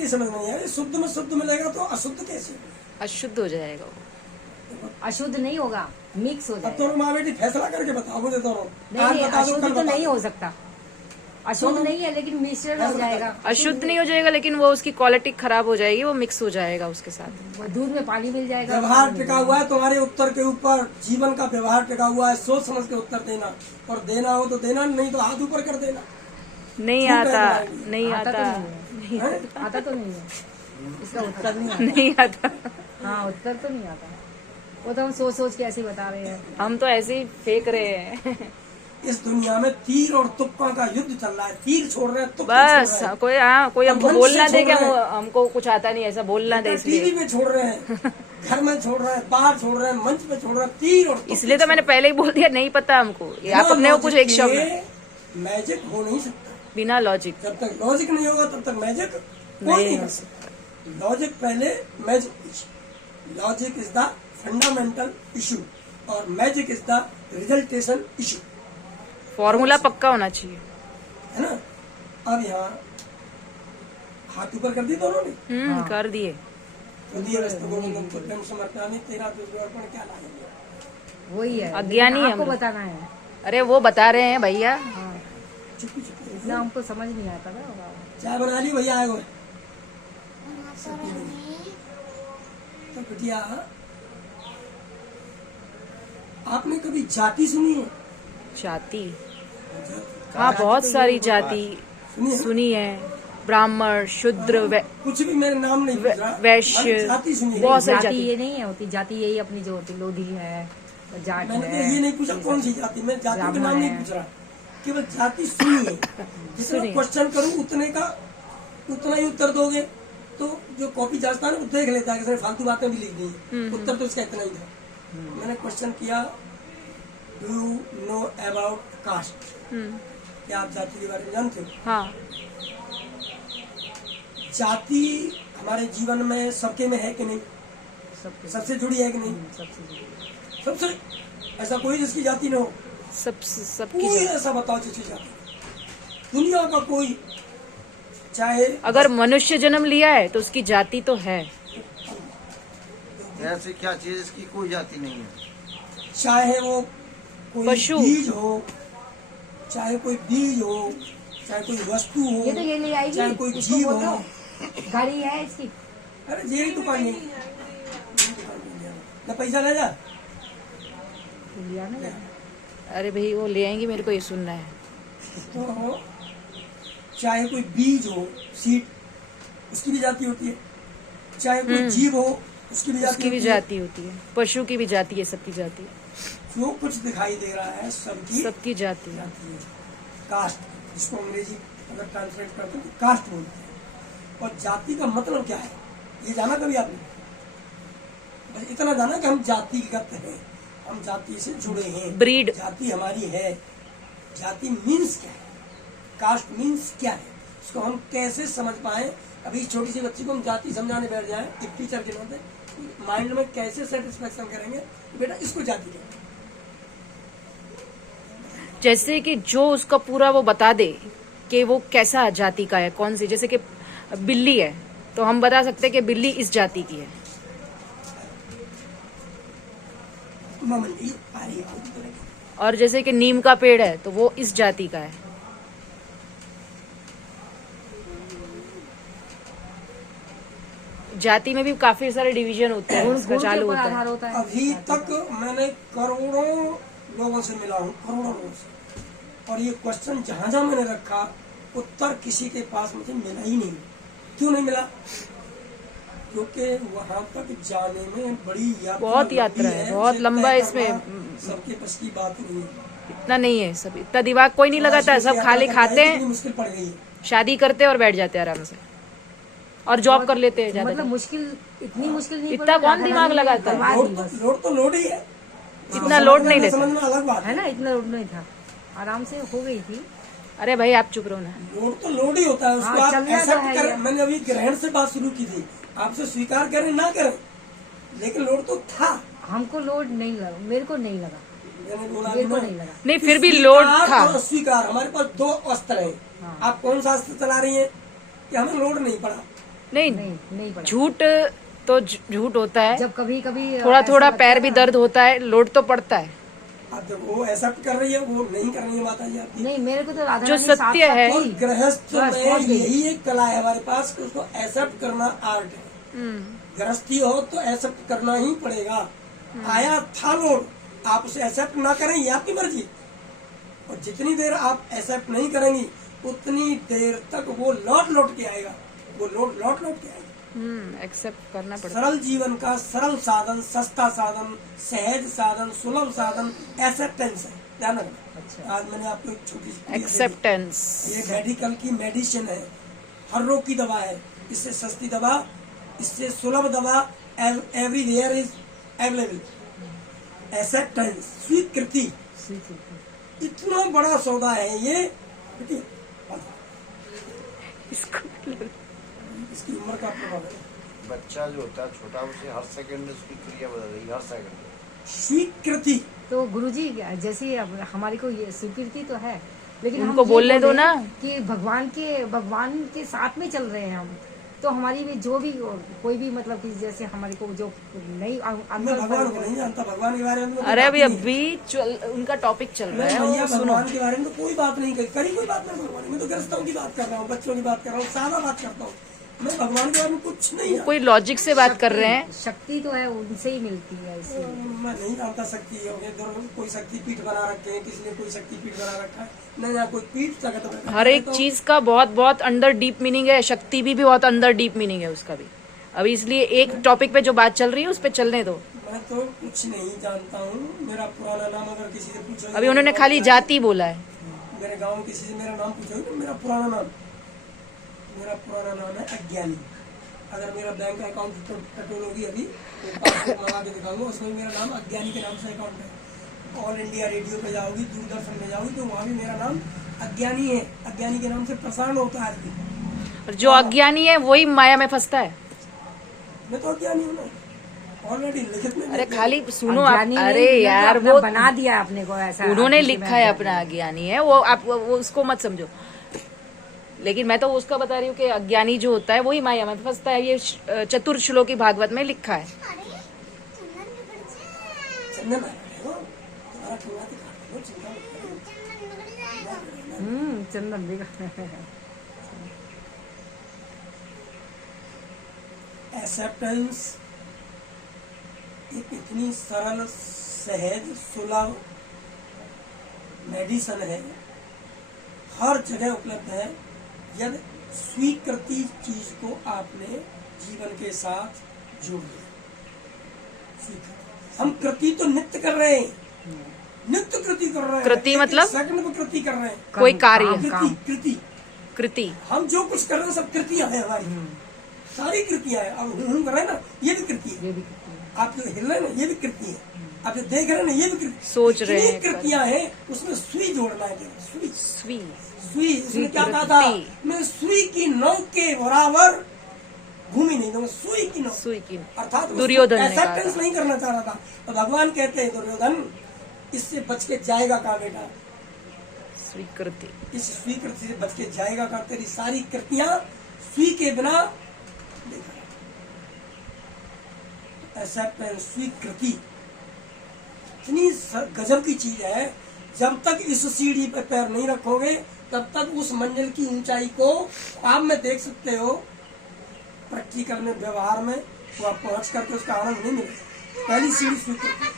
मेरी समझ में नहीं आई, शुद्ध में शुद्ध मिलेगा तो अशुद्ध कैसे? अशुद्ध हो जाएगा वो। अशुद्ध नहीं होगा, मिक्स हो अब जाएगा। दोनों माँ बेटी फैसला करके बताओ मुझे दोनों। नहीं आज नहीं, बता दो, अशुद्ध कल तो बता नहीं दो। हो सकता। अशुद्ध नहीं है लेकिन मिश्रण हो जाएगा। अशुद्ध नहीं हो जाएगा, लेकिन वो उसकी क्वालिटी खराब हो जाएगी, वो मिक्स हो जाएगा उसके साथ। वो दूध में पानी मिल जाएगा। व्यवहार टिका हुआ है तुम्हारे उत्तर के ऊपर, जीवन का व्यवहार टिका हुआ है। सोच समझ के उत्तर देना, और देना हो तो देना, नहीं तो हाथ ऊपर कर देना। नहीं क्यों आता, कहना नहीं आता तो आता, नहीं है। हैं? आता तो नहीं है, इसका उत्तर नहीं आता। नहीं आता। हाँ, उत्तर तो नहीं आता। वो तो हम सोच सोच के ऐसे ही बता रहे हैं। हम तो ऐसे ही फेंक रहे हैं। इस दुनिया में तीर और तुक्का का युद्ध चल रहा है। तीर छोड़ रहे हैं, तुक्का बस छोड़ रहे हैं। कोई हमको मन से बोलना दे छोड़ कि रहे हैं। हमको कुछ आता नहीं, ऐसा बोलना दे टीवी इसलिए। में छोड़ रहे हैं, घर में छोड़ रहे हैं, बाहर छोड़ रहे हैं, मंच पे छोड़ रहे हैं, तीर और तुक्के इसलिए तो मैंने पहले ही बोल दिया, नहीं पता हमको। ये आप अपने को कुछ एक शब्द, मैजिक हो नहीं सकता। बिना लॉजिक जब तक लॉजिक नहीं होगा तब तक मैजिक कोई नहीं नहीं हो कर सकता। लॉजिक पहले, magic. Logic is the fundamental issue और magic is the resultation issue, formula पक्का होना चाहिए। है ना। अब यहाँ हाथ ऊपर कर दी दोनों ने, कर दिए। तो दिए रस्त गोविंदम तो प्रेम समर्पयामि, तेरा दुर्गुण क्या लाएंगे। वही है, अज्ञानी लेकिन है आपको हम लोग। बताना है। अरे वो बता रहे हैं भैया। हाँ, चुप्पी चुप्पी इतना हमको समझ नहीं आता ना। चाय बना ली भैया, आए हुए तो बिटिया, आपने कभी जाति सुनी है? जाति, हाँ बहुत सारी जाति सुनी है? सुनी है। ब्राह्मण, शूद्र, कुछ भी मेरे नाम नहीं पूछ रहा, वैश्य, मैंने जाति सुनी है। बहुत सारी जाति जाति। ये नहीं है होती, जाति यही अपनी जो होती, लोधी है, जाट मैंने तो है। ये नहीं पूछा कौन सी जाति, मैं जाति के नाम ब्राह्मण नहीं है। पूछ रहा, केवल जाति सुनी है। जितना सुनी है। क्वेश्चन करूं उतने का उतना ही उत्तर दोगे, तो जो कॉपी जांचता है ना वो देख लेता है कि इसने फालतू बातें भी लिख दी। उत्तर तो इसका इतना ही था। मैंने क्वेश्चन किया, do you know about cast? क्या आप जाति के बारे में जानते हो? हाँ, जाति हमारे जीवन में सबके में है कि नहीं? सबके सबसे जुड़ी है कि नहीं? सबसे जुड़ी। सबसे, ऐसा कोई जिसकी जाति न हो? सबकी कोई जाति। ऐसा बताओ जिसकी जाति नहीं। दुनिया का कोई, चाहे अगर मनुष्य जन्म लिया है तो उसकी जाति तो है। ऐसी क्या चीज इसकी कोई जाति नहीं है। चाहे वो कोई पशु। बीज हो, चाहे कोई बीज हो, चाहे कोई वस्तु हो, ये तो ये ले आएगी, चाहे कोई इसको जीव बोल हो। दो। गाड़ी है इसकी। अरे यही दुकान नहीं, ना पैसा ले जा। लिया ना। अरे भाई वो ले आएंगे, मेरे को ये सुनना है। तो चाहे कोई बीज हो, सीड, उसकी भी जाति होती है। चाहे कोई जीव हो, उसकी भी जाति उसकी भी होती है। जाति होती है, पशु की भी जाति है, सबकी जाति है। जो कुछ दिखाई दे रहा है सबकी सबकी जाति है। जाति है। कास्ट, जिसको अंग्रेजी अगर ट्रांसलेट करते हैं तो कास्ट बोलते हैं। और जाति का मतलब क्या है, ये जाना कभी आपने? बस इतना जाना कि हम जातिगत हैं, हम जाति से जुड़े हैं, ब्रीड। जाति हमारी है। जाति मीन्स क्या है, कास्ट मीन्स क्या है, इसको हम कैसे समझ पाए। अभी छोटी सी बच्ची को हम जाति समझाने बैठ जाए एक टीचर के नाते, माइंड में कैसे सेटिस्फेक्शन करेंगे, बेटा इसको जाति कहते हैं। जैसे कि जो उसका पूरा वो बता दे कि वो कैसा जाति का है, कौन सी, जैसे कि बिल्ली है तो हम बता सकते हैं कि बिल्ली इस जाति की है। मामूली पारी आउट करेंगे। और जैसे कि नीम का पेड़ है तो वो इस जाति का है। जाति में भी काफी सारे डिवीजन होते हैं, उसका गुण के चालू ऊपर होता आधार है। होता है। अभी तक मैंने करोड़ों लोगों से मिला हूँ, करोड़ों लोगों से, और ये क्वेश्चन जहां जहां मैंने रखा उत्तर किसी के पास मुझे मिला ही नहीं। क्यों नहीं मिला? क्योंकि वहां तक जाने में बड़ी यात्रा, बहुत यात्रा लंबी है, बहुत उसे लंबा तय इसमें। करना सबके बस की बात नहीं है। इतना नहीं है, सब इतना दिमाग कोई नहीं लगाता है, सब खाली खाते कितनी हैं, मुश्किल पड़ गई है। शादी करते हैं और बैठ जाते हैं आराम से, और जॉब कर लेते हैं ज्यादा। मतलब मुश्किल, इतनी मुश्किल नहीं इतना पड़ी, कौन ज्यादा दिमाग नहीं, लगाता है? बर्बाद लोड ही तो बस। लोड तो लोड ही है, इतना लोड नहीं लेता समझना अलग बात है ना, इतना लोड नहीं था, आराम से हो गई थी। अरे भाई आप चुप रहो ना। लोड तो लोड ही होता है, उसको हाँ, आप चलना तो एक्सेप्ट है करें। ये। मैंने अभी ग्रहण से बात शुरू की थी, आपसे स्वीकार करें ना करें, लेकिन लोड तो था। हमको लोड नहीं लगा, मेरे को नहीं लगा, मैंने बोला मेरे को ना, नहीं लगा। नहीं, फिर भी स्वीकार लोड था। और अस्वीकार, हमारे पास दो अस्त्र हैं। हाँ। आप कौन सा अस्त्र चला रही हैं कि हमें लोड नहीं पड़ा, नहीं नहीं पड़ा। झूठ तो झूठ होता है, जब कभी कभी थोड़ा ऐसा थोड़ा लगता पैर है भी ना- दर्द होता है, लोड तो पड़ता है। अब जब वो एक्सेप्ट कर रही है, वो नहीं कर रही है माता जी आपकी। नहीं, मेरे को तो राधा जो रानी सत्य साथ साथ है। और थी। गृहस्थ बस, में पहुंच गई। यही एक कला है हमारे पास कि उसको एक्सेप्ट करना आर्ट है। गृहस्थी हो तो एक्सेप्ट करना ही पड़ेगा। आया था लोड, आप उसे एक्सेप्ट ना करें ये आपकी मर्जी, और जितनी देर आप एक्सेप्ट नहीं करेंगी उतनी देर तक वो लौट के आएगा, वो लौट के आएगा। एक्सेप्ट करना पड़ता सरल जीवन का सरल साधन, सस्ता साधन, सहज साधन, सुलभ साधन एक्सेप्टेंस है। ध्यान रखना। अच्छा। आज मैंने आपको एक छोटी सी है। क्रिया दे दी। एक्सेप्टेंस। ये मेडिकल की मेडिसिन है, हर रोग की दवा है। इससे सस्ती दवा, इससे सुलभ दवा एवरीवेयर इज अवेलेबल। एक्सेप्टेंस, स्वीकृति, स्वीकृति। इतना बड़ा सौदा है ये। देखिए, इसको इसकी उम्र का प्रभाव है। बच्चा जो होता है छोटा, उसे हर सेकंड उसकी क्रिया बदल रही है, हर सेकंड। स्वीकृति, तो गुरुजी जैसे अब हमारी को ये स्वीकृति तो है, लेकिन उनको हम ये बोलने दो बोले ना। कि भगवान के साथ में चल रहे हैं हम, तो हमारी भी जो भी कोई भी मतलब कि जैसे हमारे को जो नहीं मैं भगवान को नहीं जानता, भगवान के बारे में तो कोई अरे बात अभी ही नहीं है। अभी उनका टॉपिक चल रहा मैं है, भैया वो सुनो। भगवान के बारे में तो कोई बात नहीं करी कोई बात नहीं भगवान, मैं तो गृहस्थों की बात कर रहा हूँ, बच्चों की बात कर रहा हूँ, सादा बात करता हूँ। मैं भगवान के बारे में कुछ नहीं है। कोई लॉजिक से बात कर रहे हैं। शक्ति तो है, उनसे ही मिलती है इसलिए। मैं नहीं जानता शक्ति है, इधर कोई शक्ति पीठ बना रखे हैं, किसी ने कोई शक्ति पीठ बना रखा है, नहीं ना कोई पीठ जगत बना। हर एक चीज का बहुत बहुत अंदर डीप मीनिंग है, शक्ति भी बहुत अंदर डीप मीनिंग है उसका भी। अभी इसलिए एक टॉपिक पे जो बात चल रही है उस पे चलने दो। मैं तो कुछ नहीं जानता हूँ। मेरा पुराना नाम अगर किसी से पूछो, अभी उन्होंने खाली जाति बोला है। मेरे गाँव में किसी से मेरा नाम पूछो तो मेरा पुराना नाम है अज्ञानी। अगर मेरा बैंक अकाउंट टटोलोगी अभी तो पासबुक मंगा के दिखाऊंगा, उसमें मेरा नाम अज्ञानी के नाम से अकाउंट है। ऑल इंडिया रेडियो पे जाओगी, दूरदर्शन में जाओगी तो वहाँ भी मेरा नाम अज्ञानी है। अज्ञानी के नाम से प्रसारण होता है आज भी। और जो अज्ञानी है वही माया में फंसता है। मैं तो अज्ञानी हूँ ना, ऑलरेडी लिखित में। अरे खाली सुनो आप। अज्ञानी अरे नहीं, यार अपना वो बना दिया अपने को ऐसा। उन्होंने किसी लिखा में है बना अपना दिया। अज्ञानी है वो, आप वो उसको मत समझो। लेकिन मैं तो उसका बता रही हूँ कि अज्ञानी जो होता है वही माया में फंसता है। ये चतुर श्लोकी भागवत में लिखा है। चंदन आ रहे हो, तुम्हारा ठोला दिखा रहे हो, चिंता मत करो। चंदन भी एक्सेप्टेंस एक इतनी सरल, सहज, सुलभ मेडिसिन है, हर जगह उपलब्ध है। यदि स्वीकृति चीज को आपने जीवन के साथ जोड़ लिया। स्वीकृति, हम कृति तो नित्य कर रहे हैं, नित्य कृति कर रहे हैं। कृति मतलब? सेकंड में कृति कर रहे हैं। कोई कार्य, कृति कृति। हम जो कुछ कर रहे हैं सब कृतियां हैं हमारी, सारी कृतियां हैं। अब हूं कर रहे हैं ना, ये भी कृति है। ये भी करती है। आप जो हिल रहे हैं ना, ये भी कृति है। आप जो देख रहे हैं ना, ये भी कृति। सोच रहे हैं। कृतियां हैं, उसमें सुई जोड़ना है। सुई, स्वी सुई, उसने क्या कहा था? मैं सुई की नोक के बराबर भूमि नहीं दूंगा, सुई की नोक। सुई की अर्थात दुर्योधन ने कहा एक्सेप्टेंस था। नहीं करना चाह रहा था। तो भगवान कहते हैं दुर्योधन इससे बच के जाएगा कहा बेटा? स्वीकृति। इस स्वीकृति से बच के जाएगा का? तेरी सारी कृतियां स्वी के बिना एक्सेप्टेंस, स्वीकृति इतनी गजब की चीज है। जब तक इस सीढ़ी पे पैर नहीं रखोगे तब तक उस मंजिल की ऊंचाई को आप में देख सकते हो। प्रैक्टिकल में, व्यवहार में वो आप पहुंच करके उसका आनंद नहीं मिलेगा। पहली सीढ़ी स्वीकृति।